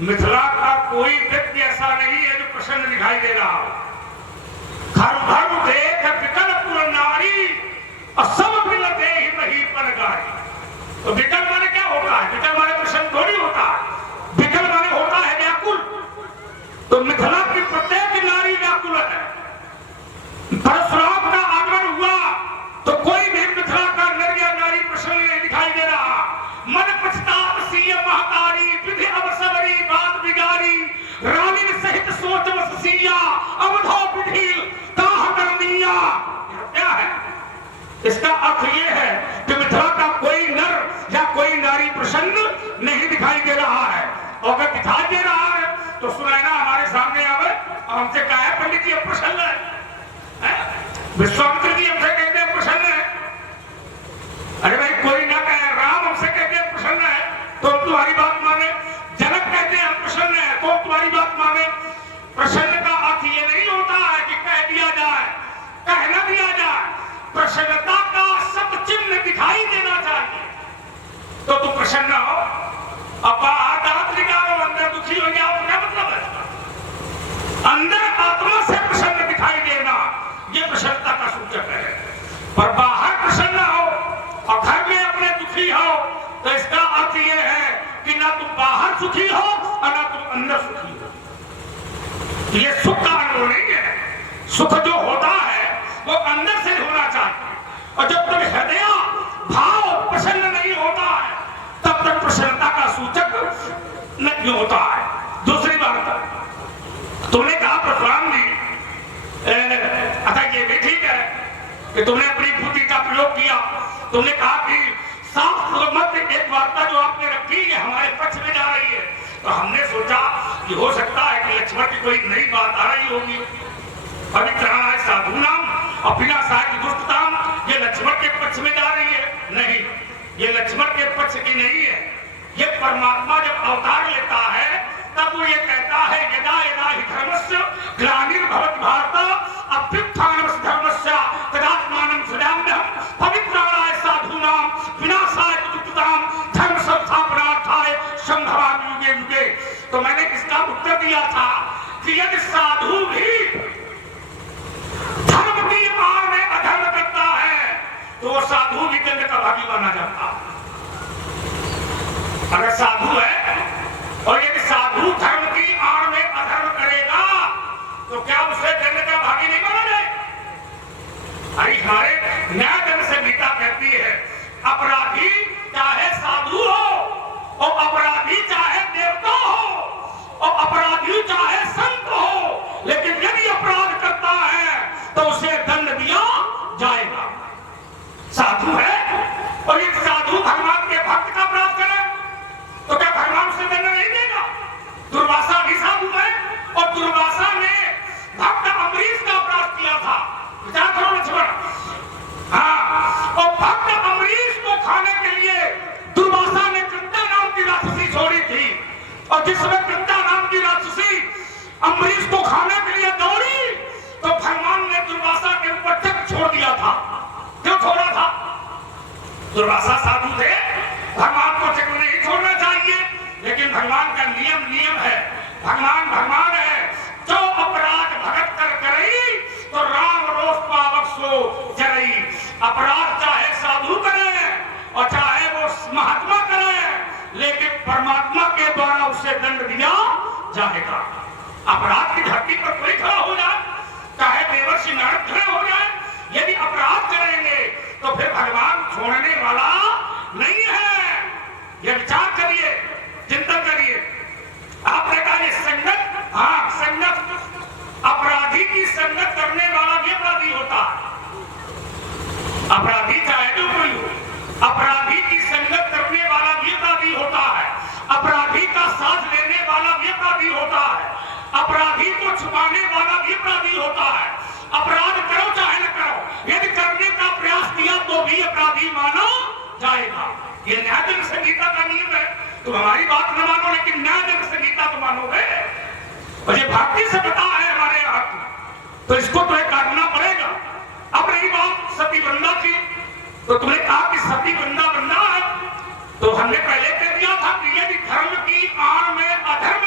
मिथिला का कोई व्यक्ति ऐसा नहीं है जो प्रसन्न दिखाई दे रहा हो। घर घर देख विकल पुर नारी और सब मिलते ही वही पर गारी। तो विकल माने क्या होता है? विकल माने प्रसन्न थोड़ी होता है, विकल माने होता है व्याकुल। तो मिथिला की प्रत्येक नारी व्याकुल है। परशुराम का आगमन हुआ तो कोई भी मिथिला का नर या नारी प्रसन्न नहीं दिखाई दे रहा। मन पछताप सीय महतारी विधि अवसवरी बात बिगारी रानी सहित सोच बस सिया अवधो विधि काह करनिया। क्या है इसका अर्थ? ये है कि मिथिला का कोई नर या कोई नारी प्रसन्न नहीं दिखाई दे रहा है। और अगर दिखाई दे रहा है तो सुनैना हमारे सामने आवे और हमसे कहा है पंडित जी प्रसन्न है, विश्वामित्र जी हमसे कहते हैं प्रसन्न है। अरे भाई कोई ना कहे, राम हमसे कहते हैं प्रसन्न है तो तुम्हारी बात माने, जनक कहते हैं हम प्रसन्न है तो तुम्हारी बात माने। प्रसन्न का अर्थ ये नहीं होता है कि कह दिया जाए, कह न दिया जाए। प्रसन्नता का सब चिन्ह दिखाई देना चाहिए तो तुम प्रसन्न हो। अब बाहर दांत निकालो, अंदर दुखी हो जाओ, क्या मतलब है? अंदर आत्मा से प्रसन्न दिखाई देना ये प्रसन्नता का सूचक है। पर बाहर प्रसन्न हो और घर में अपने दुखी हो तो इसका अर्थ ये है कि ना तुम बाहर सुखी हो और ना तुम अंदर सुखी हो। ये सुख का अनुभव नहीं है। सुख जो होता है वो अंदर से होना चाहिए। और जब तक हृदय भाव प्रसन्न नहीं होता है तब तक प्रसन्नता का सूचक नहीं होता है। दूसरी बात तुमने कहा परशुराम जी, अच्छा ये भी ठीक है कि तुमने अपनी बुद्धि का प्रयोग किया। तुमने कहा कि शास्त्र मत एक वार्ता जो आपने रखी है हमारे पक्ष में जा रही है। तो हमने सोचा कि हो सकता है कि लक्ष्मण की कोई नई बात आ रही होगी। पवित्र साधु नाम और बिना साहित्य दुष्टताम ये लक्ष्मण के पक्ष में जा रही है। नहीं, ये लक्ष्मण के पक्ष की नहीं है। ये परमात्मा जब अवतार लेता है तब वो ये कहता है यदा यदा हि धर्मस्य ग्लानिर्भवति भारत अभ्युत्थानस्य धर्मस्य तदात्मानं सृजाम्यहं पवित्राणाय साधूनां विनाशाय दुष्टतां धर्म संस्थापनार्थाय संभवामि युगे युगे। तो मैंने इसका उत्तर दिया था कि यदि साधु भी धर्म की आड़ में अधर्म करता है तो वो साधु भी दंड का भागी माना जाता। अगर साधु है और यदि साधु धर्म की आड़ में अधर्म करेगा तो क्या उसे दंड का भागी नहीं माना जाए? अरे हमारे न्याय दंड संहिता कहती है अपराधी चाहे साधु हो और अपराधी चाहे देवता हो और अपराधी चाहे संत हो, लेकिन यदि अपराध करता है तो उसे दंड दिया जाएगा। साधु है और एक साधु भगवान के भक्त का अपराध करे तो क्या भगवान उसे दंड नहीं देगा? दुर्वासा भी साधु है और दुर्वासा ने भक्त अम्बरीश का अपराध किया था। विचार करो लक्ष्मण। हाँ, और भक्त अम्बरीश को खाने के लिए दुर्वासा ने कृत्या नाम की राक्षसी छोड़ी थी और जिसमें कृत्या नाम की राक्षसी अम्बरीश को खाने के लिए दौड़ी तो भगवान ने दुर्वासा के ऊपर चक्र छोड़ दिया था। क्यों छोड़ा था? दुर्वासा साधु थे, भगवान को चक्र नहीं छोड़ना चाहिए, लेकिन भगवान का नियम है। भगवान भगवान है, जो अपराध भगत कर करई तो राम रोष पावक सो जरई। अपराध चाहे साधु करे और चाहे वो महात्मा करे, लेकिन परमात्मा के द्वारा उसे दंड दिया जाएगा। अपराध की धरती पर कोई खड़ा हो जाए, चाहे देवर्षि नारद खड़े हो जाए, यदि अपराध करेंगे तो फिर भगवान छोड़ने वाला नहीं है। ये विचार करिए, चिंतन करिए। आपने कहा ये संगत, हाँ संगत, अपराधी की संगत करने वाला भी अपराधी होता है। अपराधी चाहे जो कोई हो, अपराधी की संगत करने वाला भी अपराधी होता है। अपराधी का साथ लेने वाला भी अपराधी होता है। अपराधी को छुपाने वाला भी अपराधी होता है। अपराध करो चाहे न करो, यदि करने का प्रयास किया तो भी अपराधी माना जाएगा। ये न्याय दंड संहिता का नियम है। तुम हमारी बात न मानो लेकिन न्याय दंड संहिता तो मानोगे। मुझे भारतीय सभ्यता है हमारे यहाँ की, तो इसको तो काटना पड़ेगा। अब रही बात सती वृंदा की, तो तुमने कहा कि सती वृंदा है, तो हमने पहले कह दिया था कि यदि धर्म की आड़ में अधर्म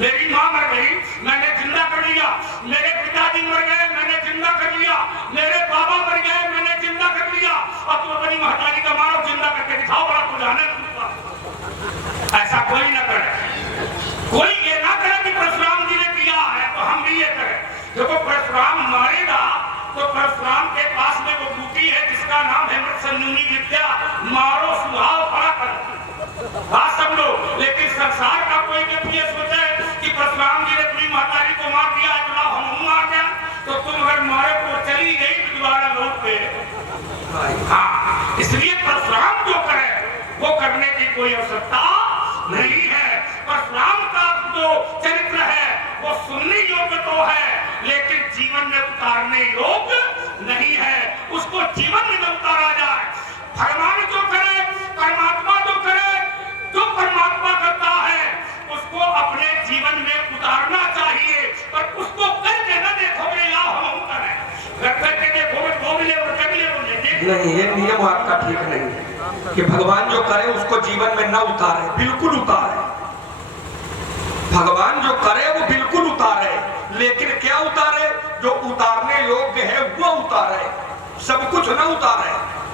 मेरी माँ मर गई, मैंने जिंदा कर लिया। मेरे पिताजी मर गए, मैंने जिंदा कर लिया। मेरे बाबा मर गए, मैंने जिंदा कर लिया। और तुम अपनी महतारी का मारो, जिंदा करके दिखाओ, बड़ा कुछ आना। ऐसा कोई ना करे। कोई ये ना करे कि परशुराम जी ने किया है तो हम भी ये करें। देखो परशुराम मारेगा तो परशुराम के पास में वो बूटी है जिसका नाम है मृत्संजनी विद्या, मारो सुहाव फड़ा कर। बात सब लोग, लेकिन संसार का कोई व्यक्ति ये सोचे कि परशुराम जी ने अपनी महतारी को मार दिया, चला हम मार गया, तो तुम अगर मारे तो चली गई दोबारा लौट पे। हाँ, इसलिए परशुराम जो करे वो करने की कोई आवश्यकता नहीं है। परशुराम का जो चरित्र है वो सुनने योग्य तो है, लेकिन जीवन में उतारने योग्य नहीं है। उसको जीवन में न उतारा जाए। भगवान जो करे, परमात्मा जो करे, जो परमात्मा करता है उसको अपने जीवन में उतारना चाहिए। पर उसको करके न देखोगे या हम करें, करके देखोगे वो मिले और कभी नहीं। ये नियम आपका ठीक नहीं है कि भगवान जो करे उसको जीवन में न उतारे। बिल्कुल उतारे, भगवान जो करे वो बिल्कुल उतारे, लेकिन क्या उतारे? जो उतारने योग्य है वो उतारे, सब कुछ न उतारे।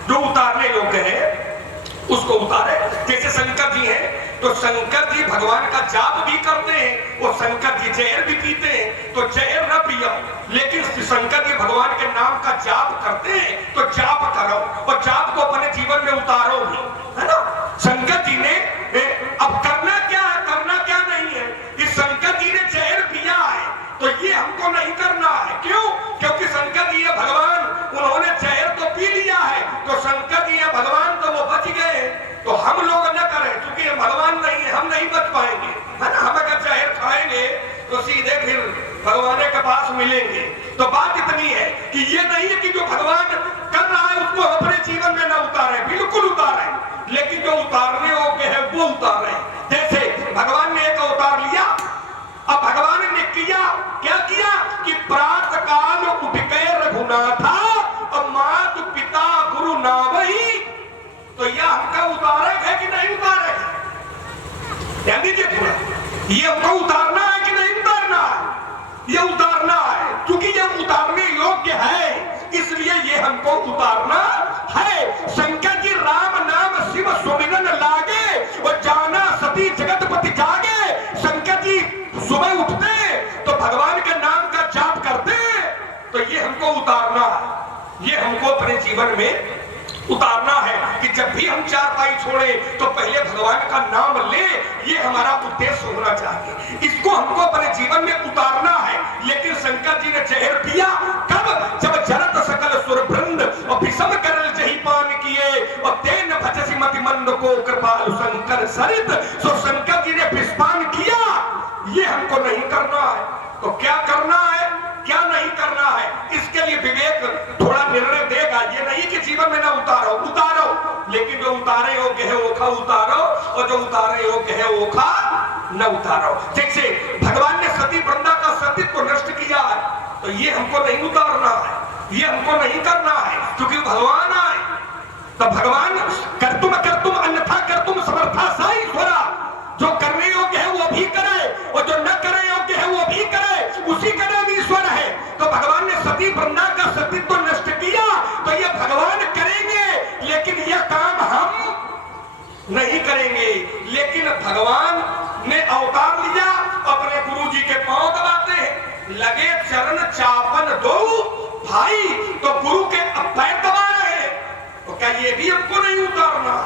जो उतारने योग्य है उसको उतारे। जैसे शंकर जी हैं तो शंकर जी भगवान का जाप भी करते हैं, वो शंकर जी जहर भी पीते हैं, तो जहर न पियो, लेकिन शंकर जी भगवान के नाम का जाप करते हैं तो जाप करो और जाप को अपने जीवन में उतारो भी, है ना। शंकर जी ने अब करना क्या है, करना क्या नहीं है। इस शंकर जी ने जहर पिया है तो ये हमको नहीं करना है। क्यों? क्योंकि शंकर जी है भगवान, उन्होंने जहर तो पी लिया है, तो शंकर जी है भगवान तो वो बच गए। तो हम लोग न करें, क्योंकि भगवान नहीं है, हम नहीं बच पाएंगे, है ना। हम अगर जहर खाएंगे तो सीधे फिर भगवान के पास मिलेंगे। तो बात इतनी है कि ये नहीं है कि जो भगवान कर रहा है उसको अपने जीवन में न उतारे, बिल्कुल उतारे, लेकिन जो उतारने योग्य है वो उतारे। जैसे भगवान ने एक अवतार लिया, अब भगवान ने किया क्या किया कि प्रातः काल उठ गए रघुनाथा, अब मात पिता गुरु नावही। तो यह हमका उतारे है कि नहीं उतारे? ध्यान दीजिए थोड़ा, ये हमको उतारना है कि नहीं उतारना है? ये उतारना है, क्योंकि ये उतारने योग्य है, इसलिए ये हमको उतारना है। शंकर जी राम नाम शिव सुमिरन लागे और जाना सती जगतपति जागे। शंकर जी सुबह उठते तो भगवान के नाम का जाप करते, तो ये हमको उतारना है। ये हमको अपने जीवन में उतारना है कि जब भी हम चारपाई छोड़े तो पहले भगवान का नाम ले, ये हमारा उद्देश्य होना चाहिए। इसको हमको अपने जीवन में उतारना है। लेकिन शंकर जी ने जहर पिया कब? जब जरत सकल सुर वृंद और विषम करल जही पान किए और तेन भजसी मति मंद को कृपालु शंकर सरित। सो शंकर जी ने विषपान किया, ये हमको नहीं करना है। तो क्या करना है, क्या नहीं करना है, इसके लिए विवेक थोड़ा निर्णय देगा। ये नहीं कि जीवन में ना उतारो, उतारो, लेकिन जो उतारे योग्य है ओखा उतारो और जो उतारे योग्य है ओखा न उतारो। जैसे भगवान ने सती वृंदा का सतीत्व को नष्ट किया है, तो ये हमको नहीं उतारना है, ये हमको नहीं करना है, क्योंकि भगवान आए। तो भगवान कर्तुम कर्तुम अन्यथा कर्तुम समर्था साईश्वरा, जो करने योग्य है वो भी करे और जो न करने योग्य है वो भी करे, उसी का नाम ईश्वर है। तो भगवान ने सती वृंदा का सतीत्व को नष्ट किया, तो ये भगवान करेंगे, लेकिन यह काम हम नहीं करेंगे। लेकिन भगवान ने अवतार लिया, अपने गुरु जी के पांव दबाते हैं, लगे चरण चापन दो भाई, तो गुरु के पैर दबा रहे हैं। तो क्या ये भी हमको नहीं उतारना?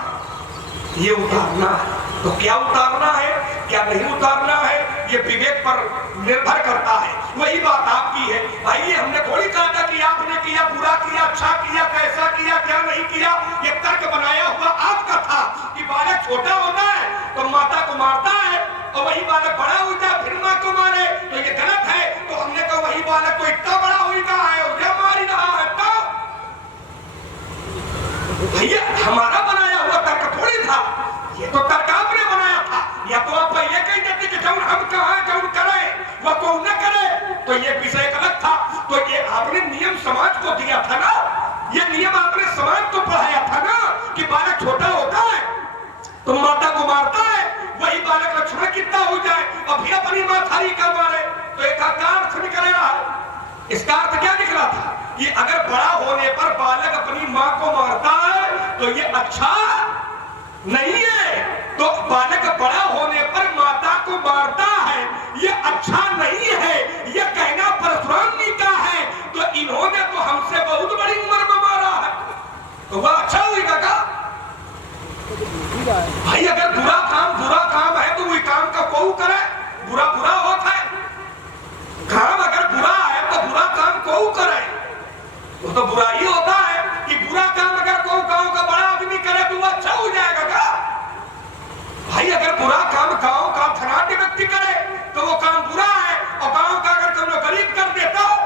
ये उतारना है। तो क्या उतारना है, क्या नहीं उतारना है, ये विवेक पर निर्भर करता है। वही बात आपकी है भाई। ये हमने थोड़ी कहा था कि आपने किया, बुरा किया, अच्छा किया, कैसा किया, क्या नहीं किया। ये तर्क बनाया हुआ आपका था कि बालक छोटा होता है तो माता को मारता है और वही बालक बड़ा हो जाए फिर माँ को मारे, तो ये गलत है। तो हमने कहा वही बालक को इतना बड़ा हो गया है और जब मार ही रहा है, तो भैया हमारा बनाया हुआ तर्क थोड़ी था, ये तो तर्क आपने बनाया था। या तो आप पहले कही देते कि जब हम कहा जब करे वह को न करे, तो ये विषय गलत था। तो ये आपने नियम समाज को दिया था ना, ये नियम आपने समाज को पढ़ाया था ना कि बालक छोटा होता है तो माता को मारता है, वही बालक लक्ष्मण कितना हो जाए और फिर अपनी माता इसका अर्थ क्या निकला था कि अगर बड़ा होने पर बालक अपनी मां को मारता है तो ये अच्छा नहीं है। तो बालक बड़ा होने पर माता को मारता है ये अच्छा नहीं है, ये कहना परशुराम जी का है। तो इन्होंने तो हमसे बहुत बड़ी उम्र में मारा है, तो वह अच्छा होगा क्या? भाई अगर बुरा काम है तो वही काम का कोई करे, बुरा होता है। काम अगर बुरा है तो बुरा काम कोई करे, वो तो बुरा ही होता है कि बुरा काम अगर कोई गांव का बड़ा आदमी करे तो वो अच्छा हो जाएगा क्या? भाई अगर बुरा काम गांव का धनाढ्य व्यक्ति करे तो वो काम बुरा है, और गांव का अगर तुम लोग गरीब कर देता हो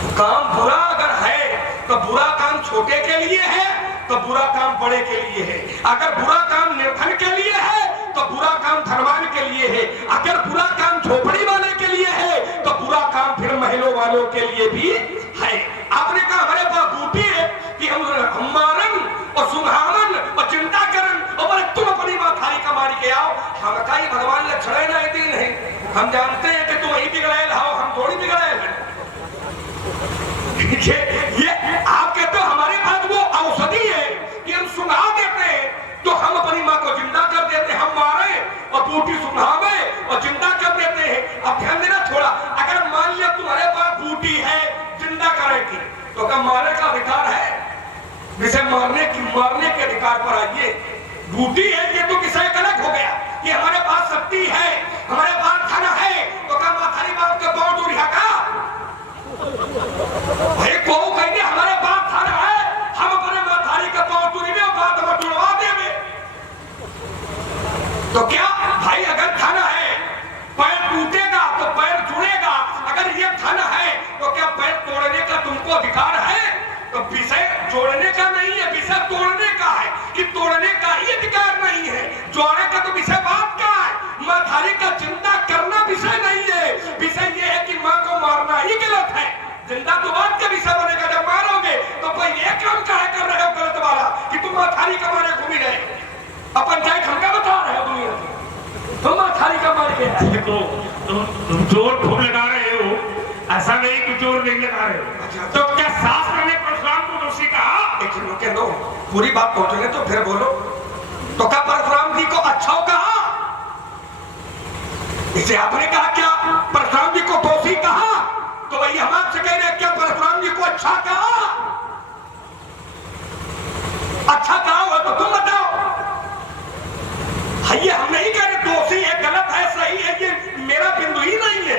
तो काम बुरा अगर है तो बुरा काम छोटे के लिए है तो बुरा काम बड़े के लिए है। अगर बुरा काम निर्धन के लिए है तो बुरा काम धनवान के लिए है। अगर बुरा काम झोपड़ी वाले के लिए है तो बुरा काम फिर महलों वालों के लिए भी है। आपने कहा हमारे पास बूटी है कि हम मारन और सुहावन और चिंता करन और तुम अपनी मां थारी कमारी के आओ। हम कई भगवान ने छड़े ना दिन है, हम जानते हैं कि तुम ही बिगड़े हो, हम थोड़ी बिगड़े हैं। ये आप कहते हो हमारे पास वो औषधि है कि हम सुंघा देते हैं तो हम अपनी मां को जिंदा कर देते हैं। हम मारे और बूटी सुंघावे और जिंदा कर देते हैं। अब ध्यान देना थोड़ा, अगर मान लिया तुम्हारे पास बूटी है जिंदा करेगी तो क्या मारने का अधिकार है? जिसे मारने के अधिकार पर आइए। बूटी है ये तो किसी गलत हो गया कि हमारे पास शक्ति है, हमारे पास धन है, तो क्या माथारी बाप के पांव दूरिया का भाई को कहेंगे हमारे पास धन है, हम अपने माथारी का पांव दूरी में बात हम जुड़वा देंगे। तो क्या भाई अगर धन है पैर टूटेगा तो पैर जुड़ेगा, अगर ये धन है तो क्या पैर तोड़ने का तुमको अधिकार है? तो विषय जोड़ने का नहीं है, विषय तोड़ने का है कि तोड़ने का ही अधिकार नहीं है, जोड़ने का तो विषय बात का है। माथारी का चिंता करना विषय नहीं है, विषय ये है कि मां को मारना ही गलत है। जिंदा तो बात का विषय बनेगा, जब मारोगे तो भाई ये काम क्या कर रहे हो गलत वाला कि तुम माथारी का मारे घूमी रहे। अब पंचायत हमका बता रहे हो दुनिया की, तुम माथारी का मार के देखो तुम जोर खूब लगा रहे हो, ऐसा नहीं कि जोर नहीं लगा रहे हो। तो क्या शास्त्र ने परशुराम को दोषी कहा? एक दो पूरी बात पहुंचने तो फिर बोलो। तो क्या परशुराम जी को अच्छा कहा? इसे आपने कहा क्या परशुराम जी को दोषी कहा? तो वही हम आपसे कह रहे हैं क्या परशुराम जी को अच्छा कहा? अच्छा कहा हो तो तुम बताओ। ये हम नहीं कह रहे दोषी है, गलत है, सही है, ये मेरा बिंदु ही नहीं है।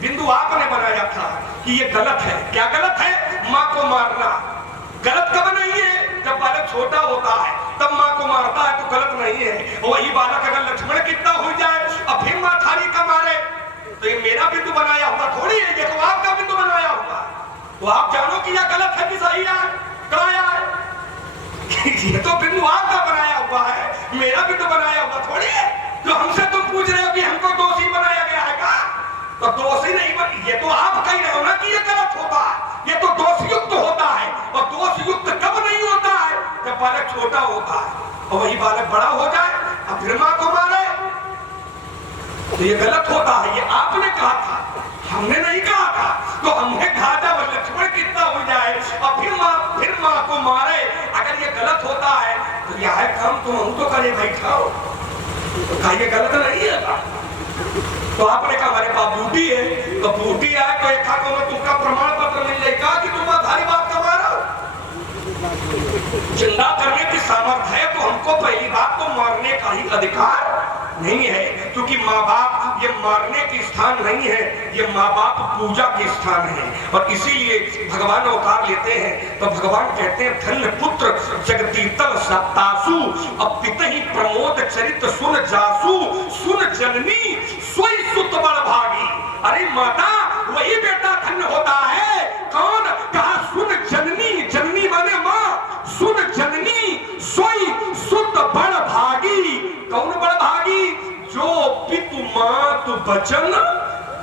बिंदु आपने बनाया था कि ये गलत है। क्या गलत है? मां को मारना गलत कब नहीं है? जब बालक छोटा होता है तब मां को मारता है तो गलत नहीं है। वही बालक अगर लक्ष्मण कितना हो जाए और फिर मां थारी का मारे तो ये मेरा बिंदु बनाया हुआ थोड़ी है, ये तो आपका बिंदु बनाया हुआ है। तो आप जानो कि यह गलत है कि सही है, कराया है। ये तो बिंदु आपका बनाया हुआ है, मेरा बिंदु बनाया हुआ थोड़ी है। जो हमसे तुम पूछ रहे हो कि हमको दोषी बनाया गया है का? तो दोषी नहीं बन, ये तो आप कह रहे हो ना कि ये गलत होता है, ये तो दोषयुक्त होता है। और दोषयुक्त कब नहीं होता है? जब बालक छोटा होता है और वही बालक बड़ा हो जाए और फिर मां को मारे तो ये गलत होता है। ये आपने कहा था, हमने नहीं कहा था। तो हमने कहा था वह लक्ष्मण कितना हो जाए और फिर मां को मारे। अगर ये गलत होता है तो यह है काम तुम हम तो करे भाई खाओ, तो कहा ये गलत नहीं है। तो आपने कहा हमारे पास बूटी है, तो बूटी आए तो एक को तुमका प्रमाण पत्र मिल जाएगा कि तुम आधारी बात का मारा। जिंदा करने की सामर्थ्य है तो हमको पहली बात तो मारने का ही अधिकार नहीं है, क्योंकि माँ बाप ये मारने की स्थान नहीं है, ये माँ बाप पूजा के स्थान है। और इसीलिए भगवान अवतार लेते हैं तो भगवान कहते हैं धन्य पुत्र जगदीतल सत्तासु अब पितहि प्रमोद चरित सुन जासु सुन जननी सोई सुत बड़ भागी। अरे माता वही बेटा धन्य होता है। कौन? कहा सुन जननी, जननी माने माँ, सुन जननी सोई सुत बड़ भागी। कौन बड़ भागी? जो पितु मातु वचन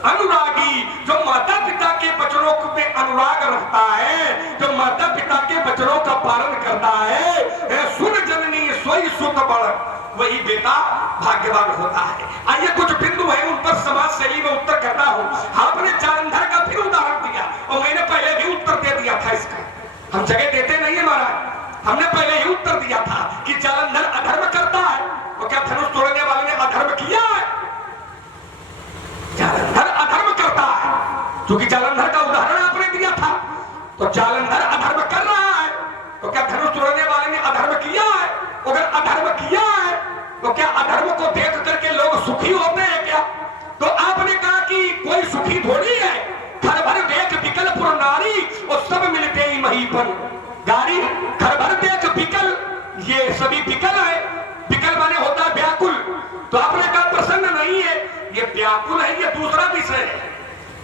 अनुरागी, जो माता पिता के वचनों में अनुराग रखता है, जो माता पिता के वचनों का पालन करता है, सुन जननी सोई सुत बड़, वही बेटा भाग्यवान होता है। आइए कुछ बिंदु है उन पर समाज शैली में उत्तर करता हूं। आपने 4 हम जगह देते नहीं है महाराज। हमने पहले ही उत्तर दिया था कि जालंधर अधर्म करता है, तो क्या धनुष तोड़ने वाले ने अधर्म किया है? जालंधर अधर्म करता है, क्योंकि जालंधर का उदाहरण आपने दिया था। तो जालंधर अधर्म कर रहा है, तो क्या धनुष तोड़ने वाले ने अधर्म किया है? अगर अधर्म किया है तो क्या अधर्म को देख करके लोग सुखी होते हैं क्या? तो आपने कहा कि कोई सुखी थोड़ी है। घर भर देख बिकल पुर नारी और सब मिलते ही महीपन गारी। घर भर देख बिकल, ये सभी बिकल है। बिकल माने होता है व्याकुल। तो आपने कहा प्रसन्न नहीं है, ये व्याकुल है, ये दूसरा विषय है।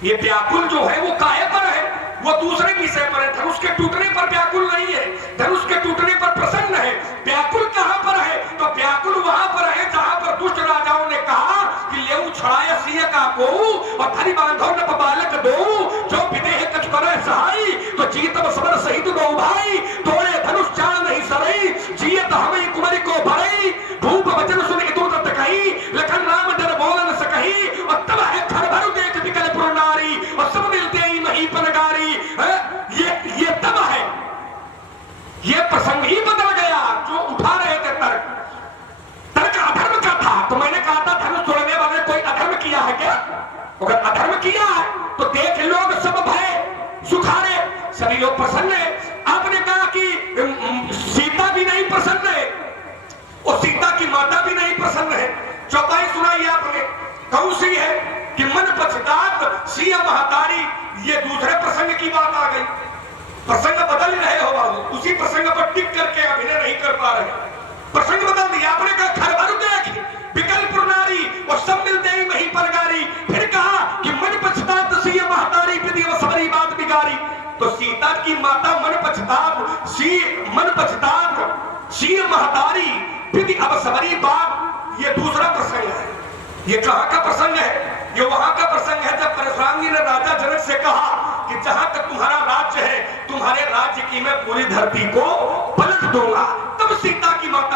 ये व्याकुल जो है वो काहे पर है? वो दूसरे विषय पर है। धनुष के टूटने पर व्याकुल नहीं है, धनुष के टूटने पर प्रसन्न है। व्याकुल कहां पर है? तो व्याकुल वहां पर है जहां पर दुष्ट राजाओं ने कहा कि लेऊ छड़ाया सिंह का को और धरी बांधो न बालक दो, जो विदेह कछ करे सहाई, तो जीतब सबर सहित दो भाई, तोड़े धनुष चाल नहीं सरई, जियत हमें कुमारी को भरई, भूप वचन सुन इतुर तत कही, लखन राम डर बोल न सकही, और तब है घर भर देख बिकल पुर नारी और सब मिलते ही मही पनगारी। ये तब है, ये प्रसंग ही बदल गया। जो उठा रहे थे तर्क अधर्म का था, तो मैंने कहा था धनुष तोड़ने वाले कोई अधर्म किया है क्या? अगर अधर्म किया है तो देख लोग सब भय सुखारे, सभी लोग प्रसन्न है। आपने कहा कि सीता भी नहीं प्रसन्न है और सीता की माता भी नहीं प्रसन्न है। चौपाई सुनाई आपने, कौन सी है? कि मन पछतात सिंह महतारी। ये दूसरे प्रसंग की बात आ गई। प्रसंग बदल रहे हो बाबू, उसी प्रसंग पर टिक करके अभिनय नहीं कर पा रहे। प्रसंग बदल दिया आपने। कहा घर भर देख बिकल पुर नारी और सब मिलते ही वही पनगारी। फिर कहा कि मन पछतात सिंह महतारी विधि सबरी बात बिगाड़ी। तो सीता की माता मन पछतात सिंह महतारी विधि अब सबरी बात, ये दूसरा प्रसंग है। ये कहां का प्रसंग है? ये वहां का प्रसंग है जब परशुराम ने राजा जनक से कहा कि जहां तक तुम्हारा राज्य है, तुम्हारे राज्य की मैं पूरी धरती को पलट दूंगा। तब सीता की माता